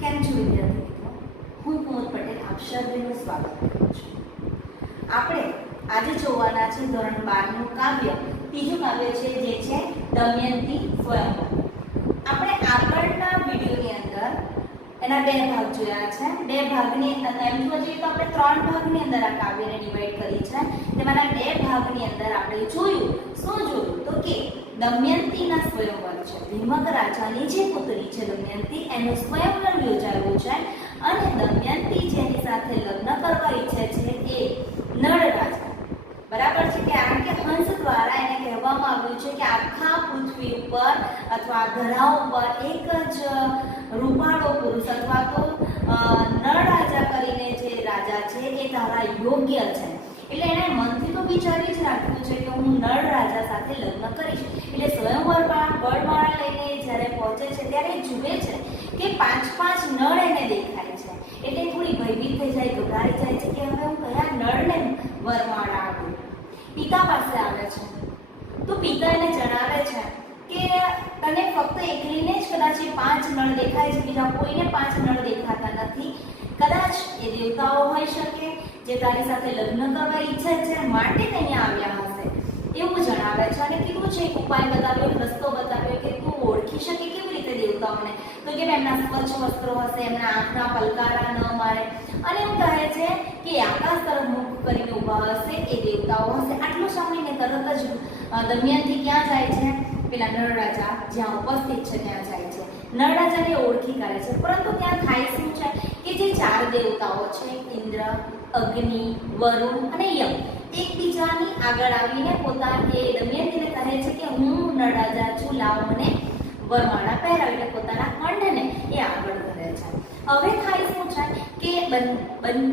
કેમ છો વિદ્યાર્થી મિત્રો? હું કુમુદ પટેલ આપ સર્વેનું સ્વાગત કરું છું. આપણે આજે જોવાના છે ધોરણ 12 નું કાવ્ય. ત્રીજું કાવ્ય છે જે છે દમયંતી સ્વયંવર. આપણે આગળના વિડિયોની અંદર એના બે ભાગ જોયા છે. બે ભાગની અંદર એમ જોવા જઈએ તો આપણે ત્રણ ભાગની અંદર આ કાવ્યને ડિવાઈડ કરી છે. તેમાંના બે ભાગની અંદર આપણે જોયું તો કે દમયંતીના સ્વયંવર છે. ભીમક રાજાની જે પુત્રી છે દમયંતી, એનું સ્વયંવર યોજાયું છે અને દમયંતી જેની સાથે લગ્ન કરવા ઈચ્છે છે એ નળ રાજા, બરાબર છે. કારણ કે હંસ દ્વારા એને કહેવામાં આવ્યું છે કે આખા પૃથ્વી ઉપર અથવા ધરા ઉપર એક જ રૂપાળો પુરુષ અથવા તો નળ રાજા કરીને જે રાજા છે એ તારા યોગ્ય છે. એટલે એને મનથી તો વિચારી જ રાખ્યું છે કે હું નળ રાજા સાથે લગ્ન કરીશ. એટલે સ્વયંવરમાં વરમાળા લઈને જ્યારે પહોંચે છે ત્યારે જુએ છે કે 5-5 નળ એને દેખાય છે. એટલે થોડી ભયભીત થઈ જાય, ગભરાઈ જાય છે કે હવે હું કયા નળને વરમાળા આપું. પિતા પાસે આવે છે તો પિતા એને જણાવે છે કે તને ફક્ત એકલીને જ કદાચ 5 નળ દેખાય છે, બીજા કોઈને 5 નળ દેખાતા નથી. કદાચ એ દેવતાઓ હોઈ શકે જે તારી સાથે લગ્ન કરવા ઈચ્છે છે, માટે અહીંયા આવ્યા હશે એવું જણાવે છે. અને કીધું છે એક ઉપાય બતાવ્યો, રસ્તો બતાવ્યો કે તું ઓળખી શકે કેવી રીતે દેવતાઓને, તો કે એમના સ્વચ્છ વસ્ત્રો હશે, એમના આંખના પલકારા ન મારે, અને એમ કહે છે કે આકાશ તરફ મુખ કરીને ઊભા હશે એ દેવતાઓ હશે. આટલું સાંભળીને તરત જ દમયંતી ક્યાં જાય છે? પેલા નળ રાજા જ્યાં ઉપસ્થિત છે ત્યાં જાય છે. નળ રાજાને ઓળખી કાઢે છે. પરંતુ ત્યાં થાય શું છે કે જે 4 દેવતાઓ છે ઇન્દ્ર, અગ્નિ, વરુણ અને યમ, એકબીજાની આગળ આવીને પોતાની દમયંતીને કહે છે કે હું નળ રાજા છું, લાવ મને વરમાળા પહેરાવીને પોતાના કંઠને એ આગળ કરે છે. હવે થાય શું છે કે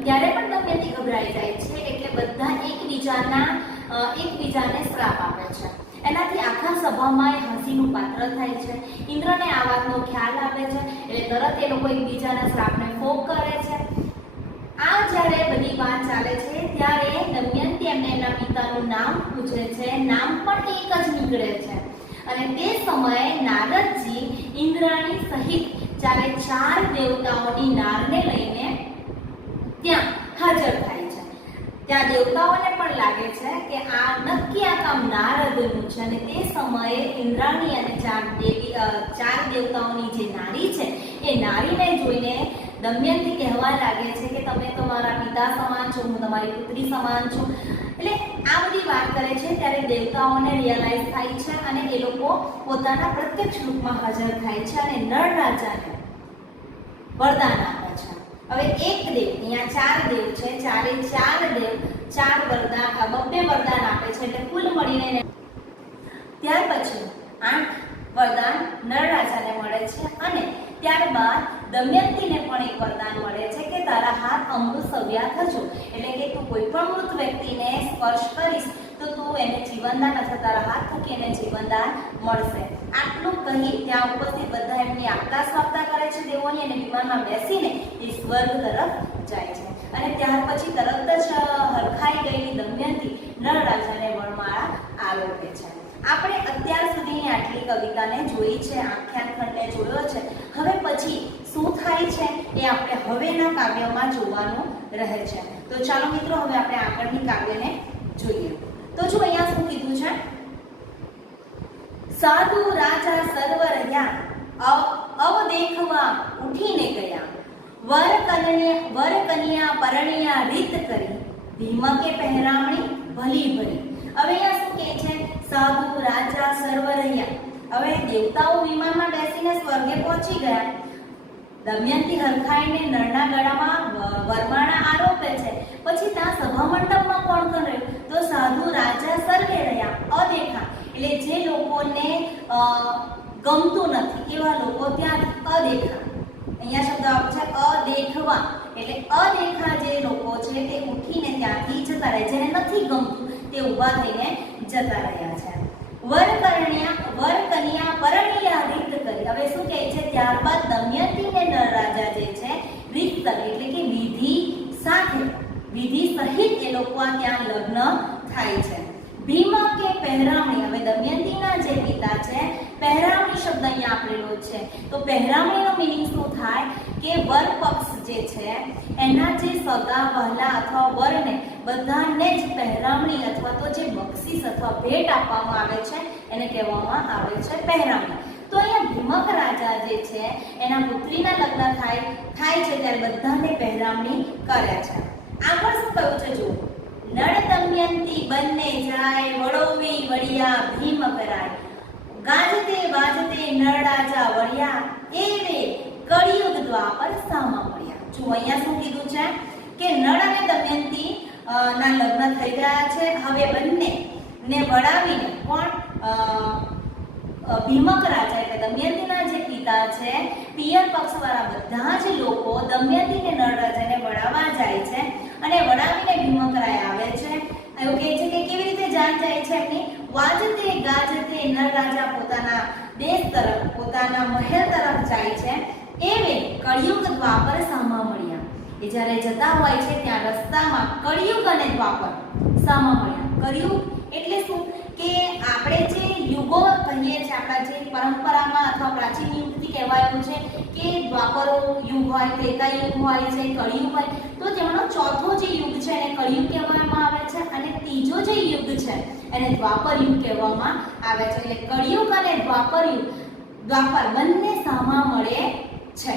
ત્યારે પણ દમયંતી ગભરાઈ જાય છે. એટલે બધા એકબીજાને શ્રાપ આપે છે. એનાથી આખા સભામાં એ હસીનું પાત્ર થાય છે. ઇન્દ્રને આ વાતનો ખ્યાલ આવે છે એટલે તરત એ લોકો એકબીજાના શ્રાપને ફોક કરે છે. આ જ્યારે બધી વાત ચાલે છે ત્યારે દમયંતી એમને એમના પિતાનું નામ પૂછે છે. નામ પણ એક જ નીકળે છે. અને તે સમયે નારદજી ઇન્દ્રાણી સહિત 4 દેવતાઓની નારને લઈને ત્યાં હાજર થાય છે. ત્યાં દેવતાઓને પણ લાગે છે કે આ નક્કી આ કામ નારદનું છે. અને તે સમયે ઇન્દ્રાણી અને 4 દેવતાઓની જે નારી છે એ નારીને જોઈને દમયંતી કહેવા લાગે છે કે તમે તો મારા પિતા સમાન છો, હું તમારી પુત્રી સમાન છું. એટલે આ બધી વાત કરે છે ત્યારે દેવતાઓને રિયલાઇઝ થાય છે અને એ લોકો પોતાના પ્રત્યક્ષ રૂપમાં હાજર થાય છે અને નળ રાજાને વરદાન આપે છે. હવે એક દેવ, અહીંયા 4 દેવ છે, 4 દેવ 4 વરદાન, 2 વરદાન આપે છે. એટલે કુલ મળીને ત્યાર પછી 8 વરદાન નળ રાજાને મળે છે. અને ત્યારબાદ દમયંતીને પણ એક વરદાન મળે છે કે તારા હાથ અમૃત સવ્યા થજો. એટલે કે તું કોઈ પણ મૃત વ્યક્તિને સ્પર્શ કરીશ તો તું એને જીવનદાન અથવા તારા હાથ થકી એને જીવનદાન મળશે. આટલું કહી ત્યાં ઉપસ્થિત બધા એમની આપતા સ્વાગતા કરે છે દેવોની, અને વિમાનમાં બેસીને એ સ્વર્ગ તરફ જાય છે. અને ત્યાર પછી તરત જ હરખાઈ ગયેલી દમયંતી નળ રાજાને વરમાળા આરોપે છે. આપણે અત્યાર સુધીની આટલી કવિતાને જોઈ છે, આખ્યાન ખંડને જોયો છે. હવે પછી શું થાય છે એ આપણે હવેના કાવ્યમાં જોવાનું રહે છે. તો ચાલો મિત્રો હવે આપણે આગળની કાવ્યને જોઈએ. તો જો અહીંયા શું કીધું છે? સાધુ રાજા સર્વ રહ્યા અવ દેખવા ઉઠીને ગયા, વર કન્યા પરણિયા રીત કરી, ભીમકે પહેરામણી ભલી ભરી. હવે અહીંયા શું કહે છે? સાધુ રાજા સર્વ રહ્યા. હવે દેવતાઓ વિમાનમાં બેસીને સ્વર્ગે પહોંચી ગયા. દમયંતી હરખાઈને નળના ગળામાં વરમાળા આરોપે છે. પછી ત્યાં સભા મંડપમાં કોણ રહ્યું? તો સાધુ રાજા સર્વે રહ્યા અદેખા. એટલે જે લોકોને ગમતું નથી એવા લોકો ત્યાં અદેખા, અહીંયા શબ્દ આપ છે અદેખવા. એટલે અદેખા જે લોકો છે તે ઉઠીને ત્યાંથી જતા રહે, જેને નથી ગમતું તે ઊભા થઈને જતા રહ્યા છે. વર કન્યા પરણિયા રીત કરી. હવે શું કહે છે? ત્યારબાદ દમયંતી ને નળ રાજા જે છે રીત કરી એટલે કે વિધિ સાથે, વિધિ સહિત એ લોકો ત્યાં લગ્ન થાય છે. ભીમકે પહેરામણી. હવે દમયંતીના જે પિતા છે, પહેરામણી શબ્દ અહીંયા આપેલો છે. તો પહેરામણીનો મીનિંગ શું થાય કે કે વર પક્ષ જે છે એના જે સગા વહાલા અથવા વરને બધાને જ પહેરામણી અથવા તો જે બક્ષિસ અથવા ભેટ આપવામાં આવે છે એને કહેવામાં આવે છે પહેરામણી. તો અહીંયા ભીમક રાજા જે છે એના પુત્રીના લગ્ન થાય છે ત્યારે બધાને પહેરામણી કરે છે. આગળ શું કહ્યું છે જુઓ, નળ દમયંતી બંને જાય વડોવી વડિયા ભીમ કરાય, ગાજતે વાજતે નળ રાજા વળ્યા એવે કળિયુગ દ્વાપર સામા મળ્યા. જો અહીંયા શું કીધું છે કે નળ અને દમયંતી ના લગ્ન થઈ ગયા છે. હવે બંને ને વડાવીને કોણ ભીમક રાજા એટલે દમયંતીના જે પિતા છે પિયર પક્ષવાળા બધા જ લોકો દમયંતીને નળ રાજાને વડાવવા જાય છે અને વડાવીને ભીમક રાય આવે છે. એવું કહે છે કે કેવી રીતે જાન જાય છે એમની, વાજતે ગાજતે નળ રાજા પોતાના દેશ તરફ પોતાના મહેલ તરફ જાય છે એવે કળિયુગ દ્વાપર સામા મળ્યા. એ જ્યારે જતા હોય છે ત્યાં રસ્તામાં કળિયુગ અને દ્વાપર સામા મળ્યા. કળિયુગ એટલે શું કે આપણે જે યુગો કહીએ છીએ આપણા જે પરંપરામાં અથવા પ્રાચીન યુગથી કહેવાયું છે કે દ્વાપરો યુગ હોય, ત્રેતા યુગ હોય છે, કળિયુગ હોય, તો તેમાંનો ચોથો જે યુગ છે એને કળિયુગ કહેવામાં આવે છે અને ત્રીજો જે યુગ છે એને દ્વાપર યુગ કહેવામાં આવે છે. એટલે કળિયુગ અને દ્વાપર બંને સામા મળે છે.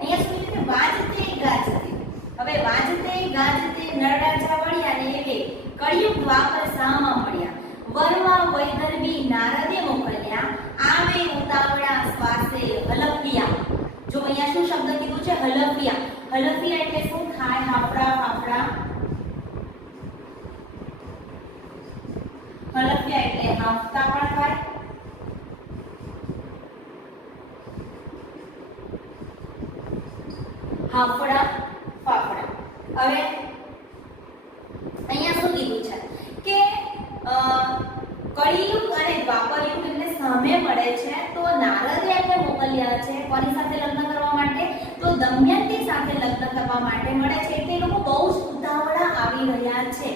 અહીંયા શું છે વાજતે ગાજતે. હવે વાજતે ગાજતે નળ રાજા વળ્યા ને એવે કળિયુગ દ્વાપર સામા મળ્યા, વરવા વૈદર્ભી નારદે મોકલ્યા, આવે ઉતાવળા શ્વાસે હલફિયા. જો અહીંયા શું શબ્દ કીધું છે હલફિયા. હલફિયા એટલે શું થાય હાફડા ફાફડા. હલફિયા એટલે હાફતા પણ થાય, હાફડા ફાફડા. હવે અહીંયા શું કીધું છે કે કળિયુગ અને દ્વાપર યુગ એટલે સામે મળે છે. તો નારદે એમને મોકલ્યા છે કોની સાથે લગ્ન કરવા માટે, તો દમયંતી સાથે લગ્ન કરવા માટે મળે છે. એટલે લોકો બહુ જ ઉતાવળા આવી રહ્યા છે.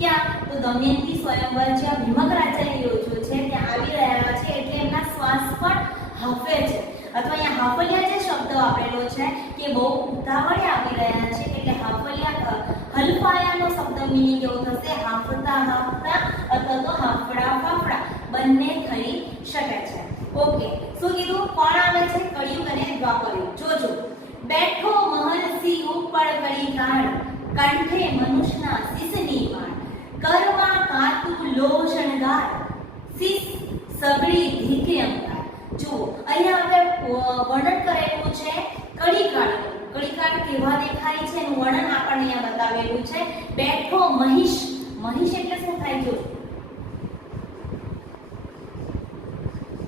ક્યાં, તો દમયંતી સ્વયંવર જ્યાં ભીમક રાજાએ યોજ્યો છે ત્યાં આવી રહ્યા છે. એટલે એમના શ્વાસ પણ હાફે છે. અથવા અહીંયા હાફલિયા જે શબ્દ વાપરેલો છે કે બહુ ઉતાવળે આવી રહ્યા છે એટલે હાફલિયા હલફાયાનો શબ્દ મીનિંગ એવો થશે હાફતા હાફતા અથવા તો હાફડા ફાફડા બંને થઈ શકે છે. ઓકે, શું કીધું, કોણ આવે છે, કળિયુગ અને દ્વાપર યુગ. જોજો, બેઠો મહર્ષિ ઉપર કળી કાળ, કંઠે મનુષ્યના શિશની વાળ, કરવા કાતું લો શણગાર, શિશ સગડી ધીકે અંગાર. જુઓ અહીંયા આપણે વર્ણન કરેલું છે કળીકાળ. કળીકાળ કેવા દેખાય છે એનું વર્ણન આપણને અહીંયા બતાવેલું છે. બેઠો મહિષ. મહિષ એટલે શું થાય, જો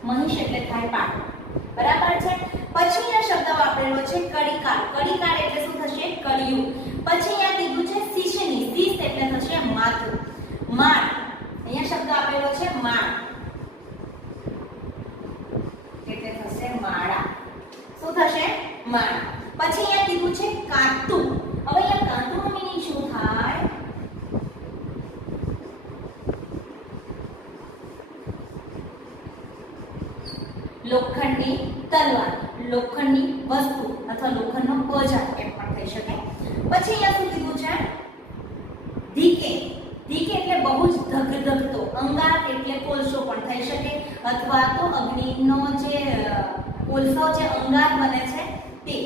મહિષ એટલે થાય પાટ, બરાબર છે. પછી આ શબ્દ વાપરેલો છે કળીકાળ. કળીકાળ એટલે શું થશે, કળિયુગ. પછી અહીંયા કીધું છે શિશની. શિશ એટલે થશે માથું. માળ, અહીંયા શબ્દ આપેલો છે માળ એટલે થશે માળા. શું થશે, માળા. પછી અહીંયા કીધું છે કાતું. હવે અહીંયા કાતુંનો મીનિંગ શું થાય, લોખંડની તલવાર, લોખંડની વસ્તુ અથવા લોખંડનો ઓજાર એમ પણ થઈ શકે. પછી અહીંયા શું કીધું છે, ધીકે. ધીકે એટલે બહુ જ ધગધગતો. અંગાર એટલે કોલસો પણ થઈ શકે અથવા તો અગ્નિનો જે કોલસો જે અંગાર બને છે તે.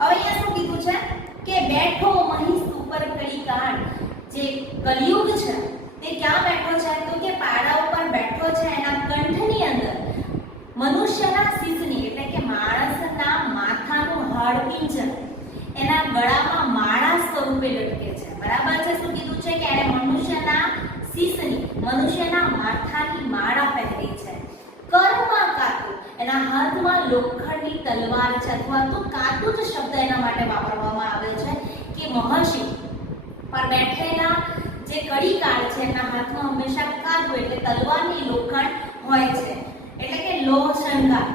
હવે અહીંયા શું કીધું છે કે બેઠો મહિષ ઉપર કળી કાળ. જે કળિયુગ છે તે ક્યાં બેઠો છે, તો કે પાડા ઉપર બેઠો છે. એના કંઠની અંદર મનુષ્યના શિશની એટલે કે માણસના માથાનું હાડપિંજર એના ગળામાં માળા સ્વરૂપે લટકે છે. બરાબર છે. શું કીધું છે કે એને મનુષ્યના શિશની મનુષ્યના માથાની માળા પહેરી છે. કરમાં કાતું, એના હાથમાં લોખંડની તલવાર છે અથવા તો કાતું જ શબ્દ એના માટે વાપરવામાં આવે છે કે મહર્ષિ પર બેઠેલા જે કળીકાળ છે એના હાથમાં હંમેશા કાતું એટલે તલવારની લોખંડ હોય છે એટલે કે લોહ શણગાર.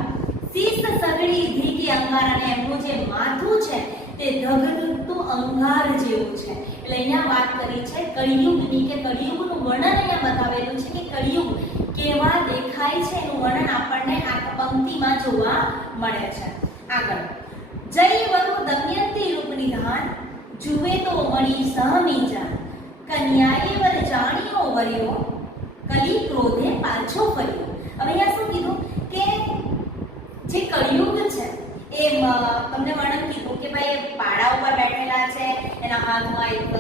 શિશ સગડી ધીકી અંગાર, અને એમનું જે માથું છે તે ધગધગતું અંગાર જેવું છે. એટલે અહીંયા વાત કરી છે કળિયુગની કે કળિયુગનું વર્ણન અહીંયા બતાવેલું છે કે કળિયુગ કેવા દેખાય છે એનું વર્ણન આપણને આ પંક્તિમાં જોવા મળે છે. આગળ જઈ વરુ દમયંતી રૂપ નિધાન, જુએ તો મળી સહમી જાન, કન્યાએ વર જાણ્યો વર્યો, કલી ક્રોધે પાછો ફર્યો. હવે અહીંયા શું કીધું કે જે કળિયુગ છે એ તમને વર્ણન કીધું કે ભાઈ પાડા ઉપર બેઠેલા છે, એના હાથમાં એક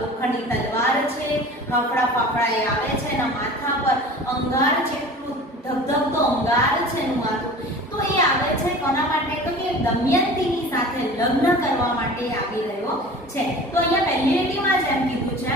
લોખંડની તલવાર છે, ફાફડા ફાફડા એ આવે છે, એના માથા પર અંગાર જેટલું ધગધગતો અંગાર છે એનું માથું. તો એ આવે છે કોના માટે? તો કે દમયંતીની સાથે લગ્ન કરવા માટે આવી રહ્યો છે. તો અહીંયા પહેલી લીટીમાં જ એમ કીધું છે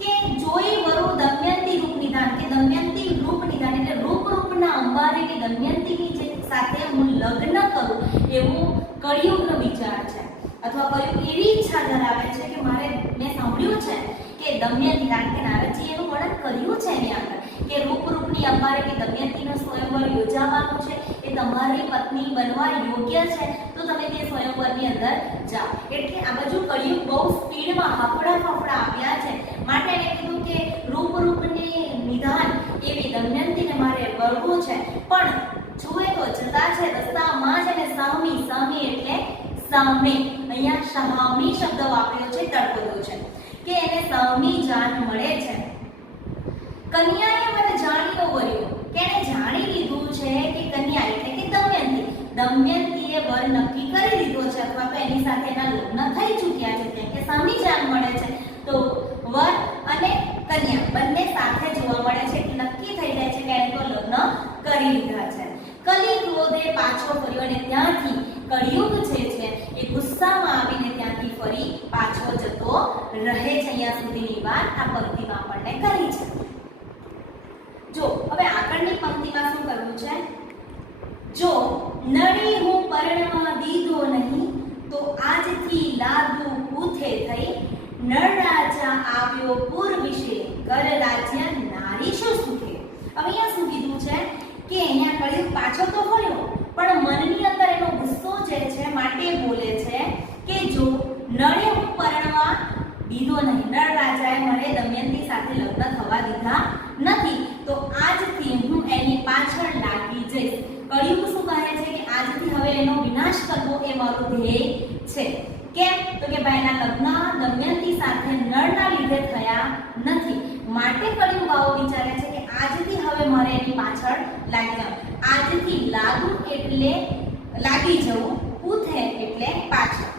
કે જોઈ વરુ દમયંતી રૂપ નિધાન, કે દમયંતી રૂપ નિધાન એટલે રૂપના અંબારે કે દમયંતીની જે સાથે હું લગ્ન કરું એવું કળિયુગનો વિચાર છે, અથવા કળિયુગ એવી ઈચ્છા ધરાવે છે કે મારે, મેં સાંભળ્યું છે કે દમયંતી, કારણ કે નારદજી એનું વર્ણન કર્યું છે એની આગળ કે રૂપની અંબારે કે દમયંતીનો સ્વયંવર યોજાવાનું છે, એ તમારી પત્ની બનવા યોગ્ય છે, તો તમે તે સ્વયંવરની અંદર જાઓ. એટલે આ બાજુ કળિયુગ બહુ સ્પીડમાં હાફડા ફાફડા આવ્યા છે, માટે એને કીધું કે રૂપની નિધાન એવી દમયંતીને મારે વરવું છે. પણ જુએ તો જતા છે રસ્તામાં જ એને સામી એટલે સામે, અહીંયા સામી શબ્દ વાપર્યો છે, તળપદો છે કે એને સામી જાન મળે છે. કન્યાએ મને જાણ્યો વર્યો, કે એને જાણી લીધું છે કે કન્યા એટલે કે દમયંતીએ વર નક્કી કરી દીધો છે, અથવા તો એની સાથે એના લગ્ન થઈ ચૂક્યા છે, કેમ કે સામી જાન મળે છે. તો વર અને કન્યા બંને સાથે જોવા મળે છે, નક્કી થઈ જાય છે કે એને તો લગ્ન કરી લીધા છે. કલી ક્રોધે પાછો ફર્યો, અને ત્યાંથી કળિયુગ છે એ ગુસ્સામાં આવીને ત્યાંથી ફરી પાછો જતો રહે છે. અહીંયા સુધીની વાત આ પંક્તિમાં આપણને કરી છે. જો હવે આગળની પંક્તિમાં શું કરવું છે? જો નડી હું પરણવા દીધો નહીં, તો આજથી લાગુ પૂથે થઈ, નર રાજા આવ્યો પૂર વિશે, કર રાજ્ય નારી શું સુખે. હવે અહીંયા શું કીધું છે કે અહીંયા કળિયુગ પાછો તો ફર્યો, પણ મનની અંદર એનો ગુસ્સો જે છે માટે બોલે છે કે જો નળે હું પરણવા દીધો નહીં, નળ રાજાએ મને દમયંતી સાથે લગ્ન થવા દીધા નથી, તો આજથી હું એની પાછળ લાગી જઈશ. કળિયુગ શું કહે છે કે આજથી હવે એનો વિનાશ કરવો એ મારું ધ્યેય છે. કેમ? તો કે ભાઈ એના લગ્ન દમયંતી સાથે નળના લીધે થયા નથી, માટે કળિયુગ આવો વિચારે છે કે આજથી હવે મારે એની પાછળ લાગી જવું. આજથી લાગુ એટલે લાગી જવું, પૂથે એટલે પાછળ.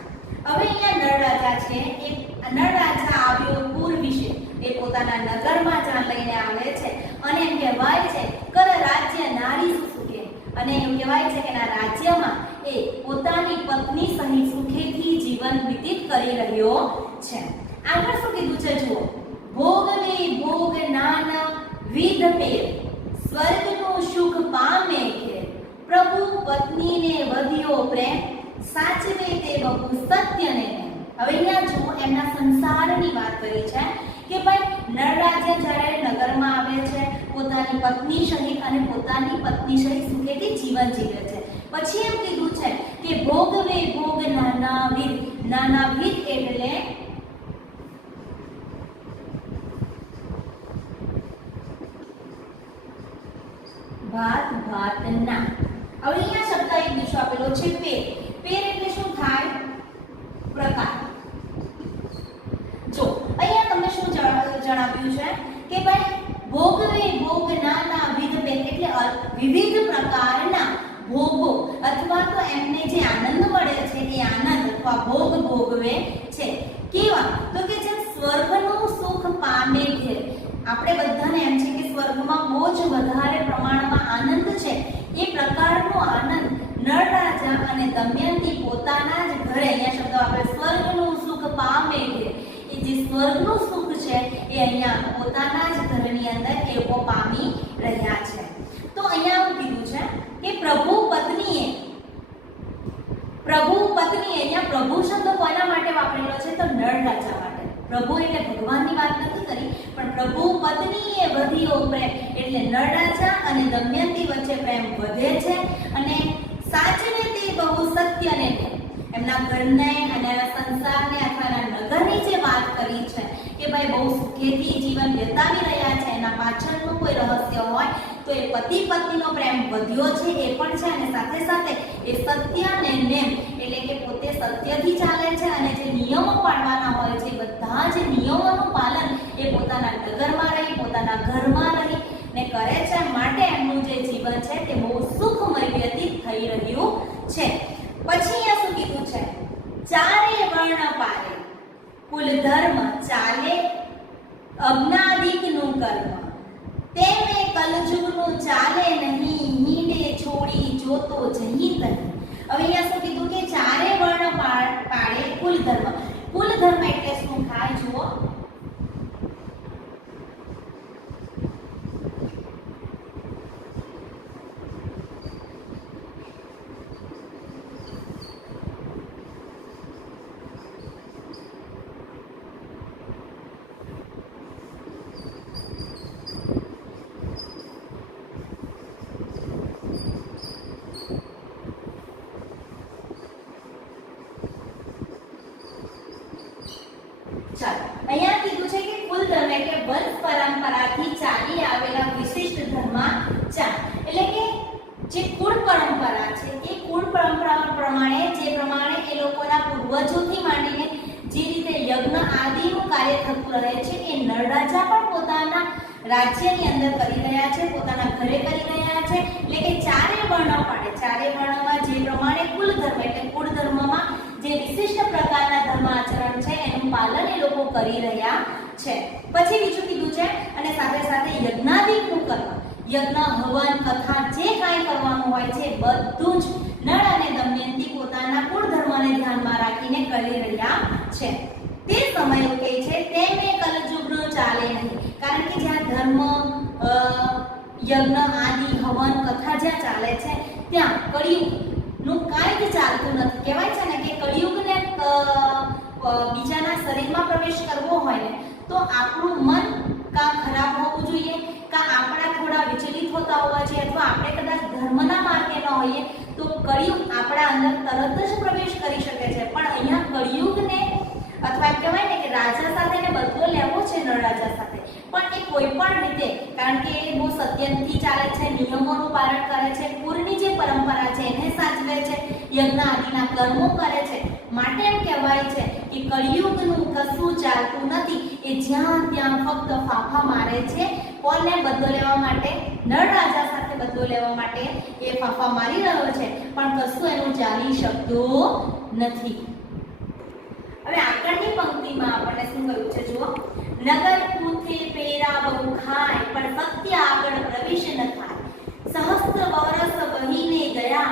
હવે અહીંયા નળ રાજા છે, એ નળ રાજા આવ્યો પૂર વિશે, એ પોતાના નગરમાં જ્યાં લઈને આવે છે, અને એમ કહેવાય છે કર રાજ્ય નારી સુખે, અને એમ કહેવાય છે કે એના રાજ્યમાં એ પોતાની પત્ની સહિત સુખેથી જીવન વ્યતીત કરી રહ્યો છે. આગળ શું કીધું છે જુઓ, ભોગવે ભોગ નાના વિધ પેર, સ્વર્ગનું સુખ પામે ઘેર, પ્રભુ પત્નીને વધ્યો પ્રેમ, સાચવે તે બહુ સત્યને. હવે અહીંયા જુઓ એમના સંસારની વાત કરી છે કે ભાઈ નળરાજા જ્યારે નગરમાં આવે છે, પોતાની પત્ની સહિત અને પોતાની પત્ની સહિત સુખેથી જીવન જીવે છે. પછી એમ કીધું છે કે ભોગવે ભોગ નાનાવિધ એટલે ભાતના. હવે અહીંયા શબ્દ એક બીજો આપેલો છે પેર. પેર એટલે શું થાય? પ્રકાર. જો અહીંયા તમને શું જણાવ્યું છે કે ભાઈ ભોગવે ભોગ નાનાવિધ પેર એટલે વિવિધ પ્રકારના ભોગો, અથવા તો એમને જે આનંદ મળે છે એ આનંદ અથવા ભોગ ભોગવે છે. કેવા? તો કે જેમ સ્વર્ગનું સુખ પામે છે. આપણે બધાને એમ છે કે સ્વર્ગમાં બહુ જ વધારે પ્રમાણમાં આનંદ છે, એ પ્રકારનો આનંદ નળ રાજા અને દમયંતી પોતાના જ ઘરે, અહીંયા શબ્દ આપણે સ્વર્ગનું સુખ પામે છે, એ જે સ્વર્ગનું સુખ છે એ અહીંયા પોતાના જ ઘરની અંદર એવો પામી રહ્યા છે. તો અહીંયા એવું કીધું છે કે પ્રભુ પત્નીએ, અહીંયા પ્રભુ શબ્દ કોના માટે વાપરેલો છે? તો નળ રાજા માટે. પ્રભુ એટલે ભગવાનની વાત નથી કરી, પણ પ્રભુ પત્નીએ વધ્યો પ્રેમ એટલે નળ રાજા અને દમયંતી વચ્ચે પ્રેમ વધે છે, અને સાચવે તે બહુ સત્યને, એમના ઘરને અને સંસારને અથવા એના નગરની જે વાત કરી છે કે ભાઈ બહુ સુખેથી જીવન વિતાવી રહ્યા છે, એના પાછળનું કોઈ રહસ્ય હોય તો એ પતિ પત્નીનો પ્રેમ વધ્યો છે એ પણ છે, અને સાથે સાથે એ સત્ય અને નેમ એટલે કે પોતે સત્યથી ચાલે છે અને જે નિયમો પાળવાના હોય છે બધા જ નિયમોનું પાલન એ પોતાના નગરમાં રહી, પોતાના ઘરમાં રહી ને કરે છે. માટે એમનું જે જીવન છે તે બહુ સુખમય વ્યતીત થઈ રહ્યું છે. પછી અહીંયા શું કીધું છે? ચારે વર્ણ પારે કુલ ધર્મ ચાલે અજ્ઞાધિકનું કર્મ, તેમે કલજુગનું ચાલે નહીં, હીંડે છોડી જોતો જહી તહી. હવે અહીંયા શું કીધું કે ચારે વર્ણ પાડે કુલ ધર્મ. કુલ ધર્મ એટલે શું થાય જુઓ. ચાલો અહીંયા કીધું છે કે કુલ ધર્મ એટલે વંશ પરંપરાથી ચાલી આવેલા વિશિષ્ટ ધર્માચાર. એટલે કે જે કુળ પરંપરા છે એ કુળ પરંપરા પ્રમાણે એ લોકોના પૂર્વજોથી માંડીને જે રીતે યજ્ઞ આદિનું કાર્ય થતું રહે છે એ નળ રાજા પણ પોતાના રાજ્યની અંદર કરી રહ્યા છે, પોતાના ઘરે કરી રહ્યા છે. એટલે કે ચારે વર્ણ પાડે, ચારે વર્ણમાં જે પ્રમાણે કુલ ધર્મ એટલે કુળ ધર્મમાં જે વિશિષ્ટ પ્રકારના ધર્મ આચરણ છે એનું પાલન એ લોકો કરી રહ્યા છે. પછી બીજું કીધું છે અને સાથે સાથે યજ્ઞાદિકનું કર્મ, યજ્ઞ હવન કથા જે કાંઈ કરવાનું હોય છે બધું જ નળ અને દમયંતી પોતાના કુળ ધર્મને ધ્યાનમાં રાખીને કરી રહ્યા છે. તે સમય કહે છે તેમે કલયુગનો ચાલે નહીં, કારણ કે જ્યાં ધર્મ યજ્ઞ આદિ હવન કથા જ્યાં ચાલે છે ત્યાં કળિયુગ નું કાંઈ જ ચાલતું નથી. કહેવાય છે ને કે કળિયુગને બીજાના શરીરમાં પ્રવેશ કરવો હોય ને તો આપણું મન કાં ખરાબ હોવું જોઈએ, કાં આપણા થોડા વિચલિત હોતા હોવા જોઈએ, અથવા આપણે કદાચ ધર્મના માર્ગે ન હોઈએ તો કળિયુગ આપણા અંદર તરત જ પ્રવેશ કરી શકે છે. પણ અહીંયા કળિયુગને અથવા કહેવાય ને કે રાજા સાથે ને બદલો લેવો છે નળ રાજા સાથે, પણ એ કોઈ પણ રીતે, કારણ કે એ બહુ સત્યથી ચાલે છે, નિયમોનું પાલન કરે છે, પૂર્વની જે પરંપરા છે એને સાચવે છે, યજ્ઞ આદિના કર્મો કરે છે. માટે એમ કહેવાય છે કે કળિયુગનું કશું ચાલતું નથી. એ જ્યાં ત્યાં ફક્ત ફાફા મારે છે. કોને બદલો લેવા માટે? નળ રાજા સાથે બદલો લેવા માટે એ ફાફા મારી રહ્યો છે, પણ કશું એનું ચાલી શકતું નથી. હવે આગળની પંક્તિમાં આપણને શું કહ્યું છે જુઓ. નગર કૂથે પેરા બહુ ખાય પણ સત્ય આગળ પ્રવેશ ન થાય, સહસ્ત્ર વર્ષ વહીને ગયા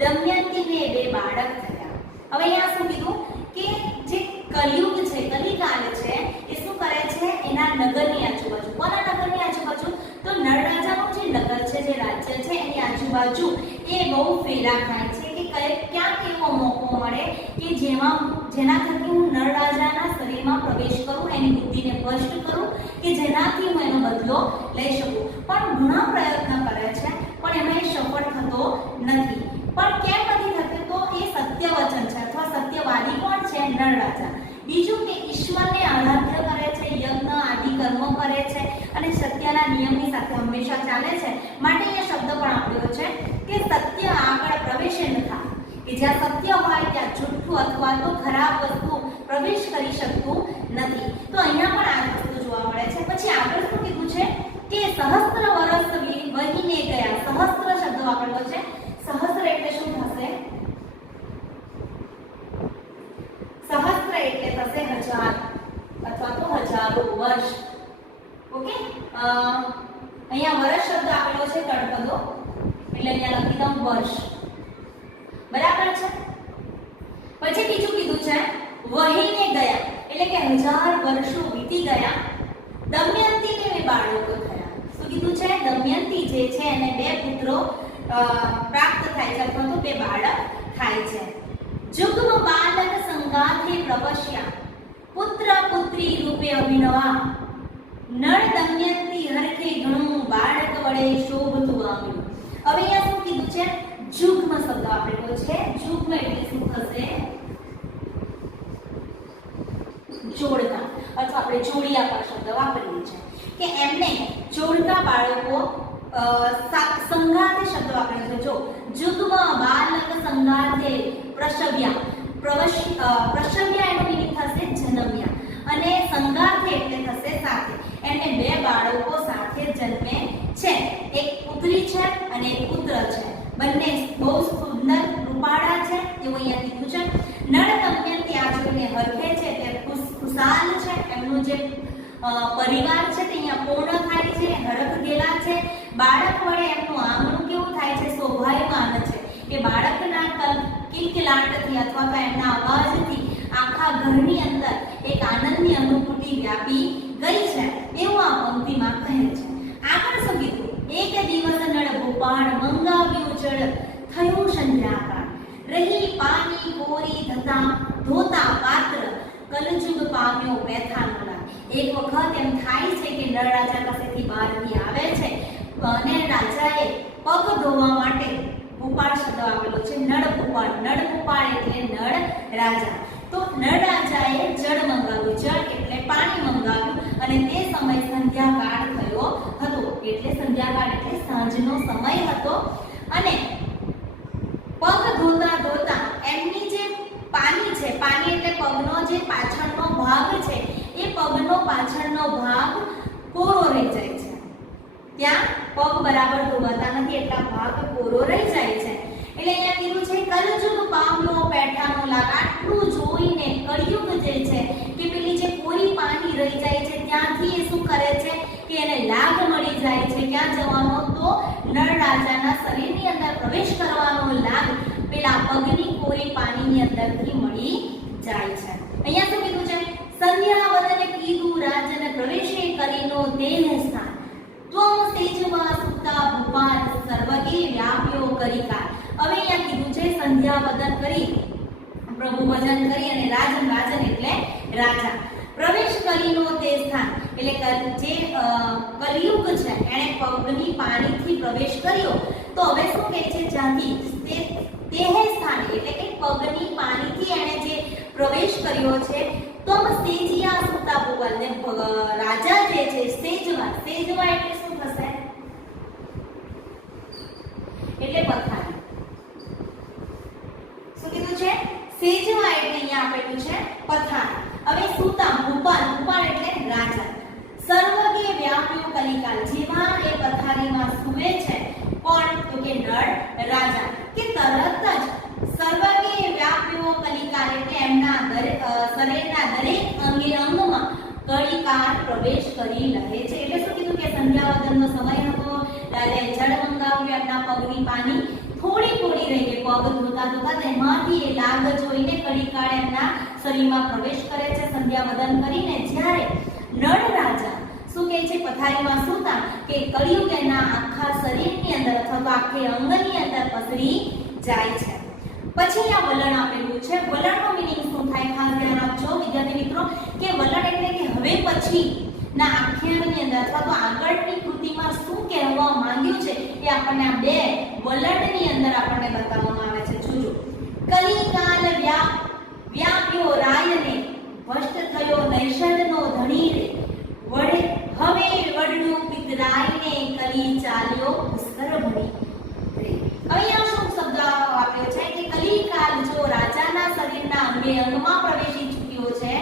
દમયંતીને બે બાળક થયા. હવે અહીંયા શું કીધું કે જે કલિયુગ છે, કલિકાલ છે, એ શું કરે છે એના નગરની આજુબાજુ, કોના નગરની આજુબાજુ? તો નળ રાજાનું જે નગર છે, જે રાજ્ય છે એની આજુબાજુ એ બહુ ફેરા ખાય છે કે ક્યાંક એવો મોકો મળે કે જેના થકી હું નળ રાજાના શરીરમાં પ્રવેશ કરું, એની બુદ્ધિને ભ્રષ્ટ કરું, કે જેનાથી હું એનો બદલો લઈ શકું. પણ ઘણા પ્રયત્ન કરે છે પણ એમાં એ સફળ થતો નથી. પણ કેમ નથી થતો? તો એ સત્ય વચન છે અથવા સત્યવાદી કોણ છે? નળ રાજા. બીજું કે ઈશ્વરને આરાધ્ય કરે છે, યજ્ઞ આદિ કર્મો કરે છે અને સત્યના નિયમની સાથે હંમેશા ચાલે છે. માટે એ શબ્દ પણ આપ્યો છે કે સત્ય આગળ પ્રવેશ ન થાય, કે જ્યાં સત્ય હોય ત્યાં જૂઠું અથવા તો ખરાબ વસ્તુ પ્રવેશ કરી શકતું નથી. તો અહીંયા પણ આ વસ્તુ જોવા મળે છે. પછી આગળ શું કીધું છે કે સહસ્ત્ર વર્ષ વહીને ગયા. સહસ્ત્ર શબ્દ વાપરેલો છે. સહસ્ત્ર એટલે શું થશે? સહસ્ત્ર એટલે થશે 1000 અથવા તો હજારો વર્ષ. ઓકે, અહીંયા વર્ષ શબ્દ આપેલો છે તળપદો, એટલે અહીંયા લખી દઉં વર્ષ. બરાબર છે. પછી બીજું કીધું છે વહીને ગયા, એટલે કે 1000 વર્ષો વીતી ગયા. દમયંતીને બે બાળકો થયા. શું કીધું છે? દમયંતી જે છે એને બે પુત્રો પ્રાપ્ત થાય છે અથવા તો બે બાળક થાય છે. જુગ્મ બાલક સંગાથે પ્રવશ્યા, પુત્ર પુત્રી રૂપે અભિનવા, નળ દમયંતી હરખે ઘણું બાળક વડે શોભતું આવ્યું. હવે અહીંયા શું કીધું છે? જુગ્મ શબ્દ આપેલો છે. જુગ્મ એટલે શું થશે? જોડકા અથવા આપણે જોડિયા પર શબ્દ વાપરીએ છીએ કે એમને જોડકા બાળકો સંગાથે શબ્દ વાપરેલો છે. જો જુગ્મ બાલક સંગાથે પ્રસવ્યા, પ્રસવ્યા એનો મીનિંગ થશે જન્મ્યા, અને સંગાથે એટલે થશે સાથે. એમને બે બાળકો સાથે જન્મે છે, એક પુત્રી છે અને એક પુત્ર છે. બંને બહુ સુંદર રૂપાળા છે એવું અહીંયા કીધું છે. નળ દમયંતી આ જોઈને હરખે છે, તે ખુશાલ છે. એમનું જે પરિવાર છે તે અહીંયા પૂર્ણ થાય છે, હરખ ગેલા છે. બાળક વડે એમનું આંગણું કેવું થાય છે, શોભાયમાન છે. કે બાળકના કિલકિલાટથી અથવા તો એમના અવાજથી આખા ઘરની અંદર એક આનંદની અનુભૂતિ વ્યાપી ગઈ છે એવું આ પંક્તિમાં કહે છે. આગળ શું કીધું? એક દિવસ નળ ભૂપાળ મંગાવ્યું જળ, થયું સંધ્યાકાળ, રહી પાણી કોરી ધોતા પાત્ર, કલજુગ પામ્યો વ્યથાનો લાગ. એક વખત એમ થાય છે કે નળ રાજા પાસેથી બહારથી આવે છે અને રાજાએ પગ ધોવા માટે ભૂપાળ શબ્દ આપેલો છે, નળ ભૂપાળ. નળ ભૂપાળ એટલે નળ રાજા. તો નળ રાજાએ જળ મંગાવ્યું, જળ એટલે પાણી મંગાવ્યું, અને તે સમય સંધ્યાકાળ થયો હતો. એટલે સંધ્યાકાળ એટલે સાંજનો સમય હતો. અને પગ ધોતા ધોતા એમની જે પાની છે, પાની એટલે પગનો જે પાછળનો ભાગ છે, એ પગનો પાછળનો ભાગ કોરો રહી જાય છે. ત્યાં પગ બરાબર ધોવાતા નથી, એટલા ભાગ કોરો રહી જાય છે. એટલે અહીંયા કીધું છે કલજુગ પામ્યો પેઠાનો લાગ. આટલું જોઈને કળિયુગ જે છે કે પેલી જે કોરી પાની રહી જાય છે ત્યાંથી એ શું કરે છે કે એને લાગ મળી જાય છે. ક્યાં જવાનો? તો નળ રાજાના શરીરની અંદર પ્રવેશ કરવાનો લાગ પેલા પગની કોરી પાણીની અંદરથી મળી જાય છે. અહીંયા શું કીધું છે? સંધ્યાવદને કીધું રાજન પ્રવેશે કરીનો દેહ સ્થાન, ત્વમ સેજવા સુતા ભૂપાલ સર્વગે વ્યાપ્યો કરીકાર. હવે અહીંયા કીધું છે સંધ્યાવદન કરી, પ્રભુ ભજન કરી અને રાજન, રાજન એટલે રાજા, પ્રવેશ કરીનો તે સ્થાન એટલે જે કલિયુગ છે એણે પગની પાણીથી પ્રવેશ કર્યો. તો હવે શું કહે છે? જ્યાંથી તે સ્થાન એટલે કે પગની પાણીથી એણે જે પ્રવેશ કર્યો છે, તમ સેજિયા સુતા ભૂપાલ, ને રાજા જે છે સેજવા, સેજવા એટલે શું થશે? એટલે પથારી. શું કીધું છે? સેજવા એટલે અહીંયા આપેલું છે પથારી. હવે સુતા ભૂપાલ, ભૂપાલ એટલે રાજા. સર્વગે વ્યાપ્યો કલિકાલ, જેમાં એ પથારીમાં સૂવે છે કોણ? તો કે નળ રાજા. કે તરત જ સર્વગે વ્યાપ્યો કલિકાલ એટલે એમના શરીરના દરેક અંગે અંગમાં કલિકાર પ્રવેશ કરી લે છે. એટલે શું કીધું કે સંધ્યાવદનનો સમય હતો, રાજાએ જળ મંગાવ્યું, એમના પગની પાની થોડી થોડી રહી ગઈ. પગ ધોતા ધોતા તેમાંથી એ લાગ જોઈને કલિકાર એમના શરીરમાં પ્રવેશ કરે છે સંધ્યાવદન કરીને. જ્યારે નળ રાજા શું કહે છે? પથારીમાં સૂતા કે કળિયુગ એના આખા શરીરની અંદર અથવા તો આખે અંગની અંદર પસરી જાય છે. પછી આ વલણ આપેલું છે. વલણનો મીનિંગ શું થાય? ખાસ ધ્યાન આપજો વિદ્યાર્થી મિત્રો કે વલણ એટલે કે હવે પછી ના આખ્યાનની અંદર અથવા તો આગળની કૃતિમાં શું કહેવા માંગ્યું છે એ આપણને આ બે વલણની અંદર આપણને બતાવવામાં આવે છે. જોજો, કલિકાલ વ્યાપ્યો રાયને, ભ્રષ્ટ થયો નૈષદનો ધણી રે, વડે હવે વડનું પિતરાઈને કલી ચાલ્યો પુષ્કર ભણી રે. અહીંયા શું શબ્દ આપ્યો છે કે કલિકાલ જો રાજાના શરીરના અંગે અંગમાં પ્રવેશી ચૂક્યો છે,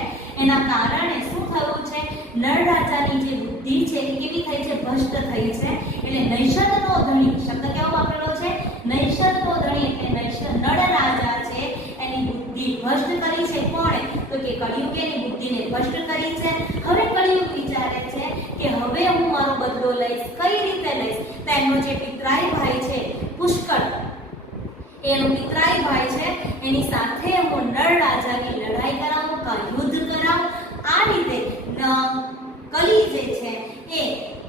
એના કારણે શું થયું છે? નળ રાજાની જે બુદ્ધિ છે એ કેવી થઈ છે? ભ્રષ્ટ થઈ છે. એટલે નૈષદનો ધણી શબ્દ કેવો વાપરેલો છે? નૈષદનો ધણી એટલે નળ રાજા છે એની બુદ્ધિ ભ્રષ્ટ કરી છે. કોણે? તો કે કળિયુગે એની બુદ્ધિને ભ્રષ્ટ કરી છે. હવે કળિયુગ વિચારે છે કે હવે હું મારો બદલો લઈશ. કઈ રીતે લઈશ? તો એમનો જે પિતરાઈ ભાઈ છે પુષ્કળ, એનો પિતરાઈ ભાઈ છે, એની સાથે હું નળ રાજાની લડાઈ કરાવું, યુદ્ધ કરાવું. આ રીતે કલી જે છે એ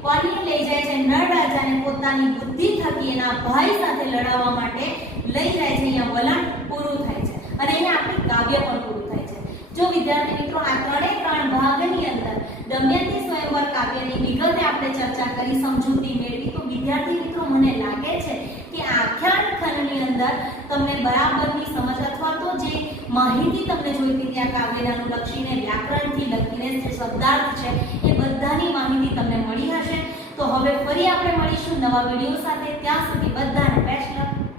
કોની લઈ જાય છે? નળ રાજાને પોતાની બુદ્ધિ થકી એના ભાઈ સાથે લડાવવા માટે લઈ જાય છે. અહીંયા વલણ પૂરું થાય છે અને અહીંયા આપણી કાવ્ય પણ પૂરું થાય છે. જો વિદ્યાર્થી મિત્રો આ ત્રણ ભાગની અંદર દમયંતી સ્વયંવર કાવ્યની વિગતે આપણે ચર્ચા કરી, સમજૂતી મેળવી, તો વિદ્યાર્થી મિત્રો મને લાગે છે કે આખ્યાન ખંડની અંદર તમને બરાબરની સમજ અથવા તો જે માહિતી તમને જોઈતી ત્યાં કાવ્યને અનુલક્ષીને વ્યાકરણથી લખીને જે શબ્દાર્થ છે એ બધાની માહિતી તમને મળી હશે. તો હવે ફરી આપણે મળીશું નવા વિડીયો સાથે. ત્યાં સુધી